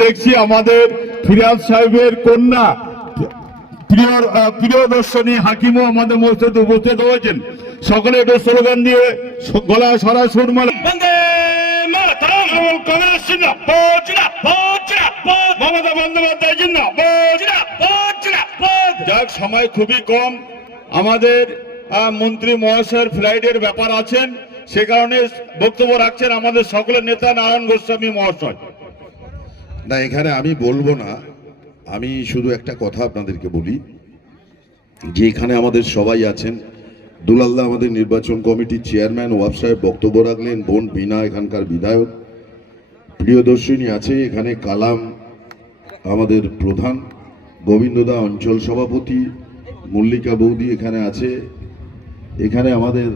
দেখছি আমাদের ফিরাজ সাহেবের কন্যা প্রিয়দর্শনী হাকিমও আমাদের মসজিদে উপস্থিত হয়েছেন। সকলে একটু স্লোগান দিয়ে গলা সরা সুর মালা মমতা বন্দ্যোপাধ্যায় যাক, সময় খুবই কম, আমাদের মন্ত্রী মহাশয়ের ফ্লাইটের ব্যাপার আছেন, সে কারণে বক্তব্য রাখছেন আমাদের সকলের নেতা নারায়ণ গোস্বামী মহাশয়। না, এখানে আমি বলবো না, আমি শুধু একটা কথা আপনাদেরকে বলি যে এখানে আমাদের সবাই আছেন। দুলাল্লাহ আমাদের নির্বাচন কমিটির চেয়ারম্যান, ওয়াব সাহেব বক্তব্য রাখলেন, বোন বিনা এখানকার বিধায়ক, প্রিয়দর্শিনী আছে এখানে, কালাম আমাদের প্রধান, গোবিন্দদা অঞ্চল সভাপতি, মল্লিকা বৌদি এখানে আছে, এখানে আমাদের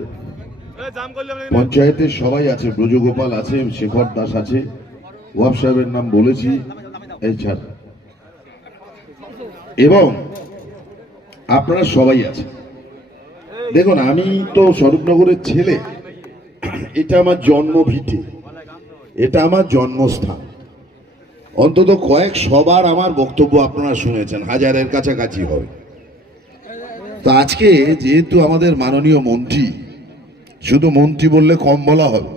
পঞ্চায়েতের সবাই আছে, ব্রজগোপাল আছে, শেখর দাস আছে, ওয়াব সাহেবের নাম বলেছি, এই ছাড়, এবং আপনারা সবাই আছেন। দেখুন, আমি তো স্বরূপনগরের ছেলে, এটা আমার জন্মভিটে, এটা আমার জন্মস্থান। অন্তত কয়েক সবার আমার বক্তব্য আপনারা শুনেছেন, হাজারের কাছাকাছি হবে। তো আজকে যেহেতু আমাদের মাননীয় মন্ত্রী, শুধু মন্ত্রী বললে কম বলা হবে,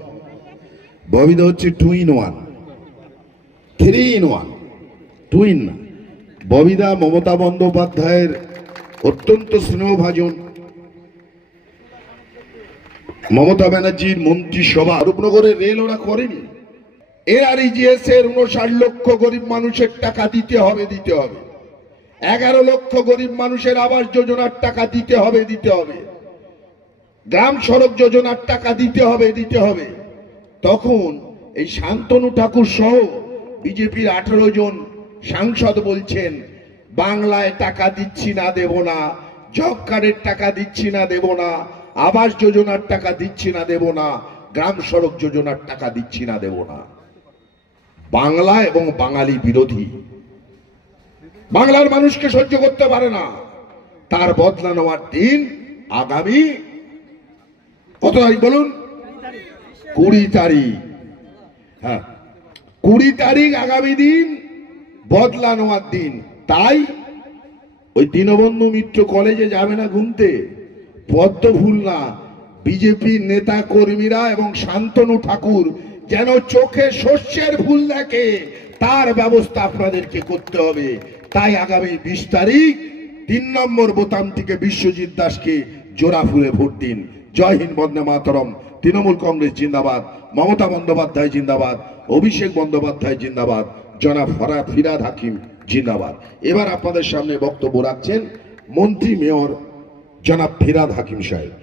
ববিদা হচ্ছে 2 in 1, 3 in 1, 2 in না। ববিদা মমতা বন্দ্যোপাধ্যায়ের অত্যন্ত স্নেহভাজন, মমতা ব্যানার্জির মন্ত্রিসভা। রূপনগরে রেল ওরা করেনি, AREGS এর 59 লক্ষ গরিব মানুষের টাকা দিতে হবে 11 লক্ষ গরিব মানুষের আবাস যোজনার টাকা দিতে হবে গ্রাম সড়ক যোজনার টাকা দিতে হবে। তখন এই শান্তনু ঠাকুর সহ বিজেপির 18 জন সাংসদ বলছেন বাংলায় টাকা দিচ্ছি না, দেব না, জব কার্ডের টাকা দিচ্ছি না, দেব না, আবাস যোজনার টাকা দিচ্ছি না, দেব না, গ্রাম সড়ক যোজনার টাকা দিচ্ছি না, দেব না। বাংলা এবং বাঙালি বিরোধী, বাংলার মানুষকে সহ্য করতে পারে না। তার বদলা নেওয়ার দিন আগামী কত তারিখ বলুন? 20 তারিখ। হ্যাঁ, 20 তারিখ আগামী দিন বদলা নেওয়ার দিন। তাই ওই দীনবন্ধু মিত্র কলেজে যাবে না ঘুমতে, পদ্ম ফুল না, বিজেপির নেতা কর্মীরা এবং শান্তনু ঠাকুর যেন চোখে শস্যের ফুল দেখে, তার ব্যবস্থা আপনাদেরকে করতে হবে। তাই আগামী 20 তারিখ 3 নম্বর বোতাম থেকে বিশ্বজিৎ দাসকে জোড়া ফুলে ভোট দিন। জয় হিন্দ, বন্দে মাতরম। তৃণমূল কংগ্রেস জিন্দাবাদ, মমতা বন্দ্যোপাধ্যায় জিন্দাবাদ, অভিষেক বন্দ্যোপাধ্যায় জিন্দাবাদ, জনাব ফিরাদ হাকিম জিন্দাবাদ। এবার আপনাদের সামনে বক্তব্য রাখছেন মন্ত্রী মেয়র জনাব ফিরাদ হাকিম সাহেব।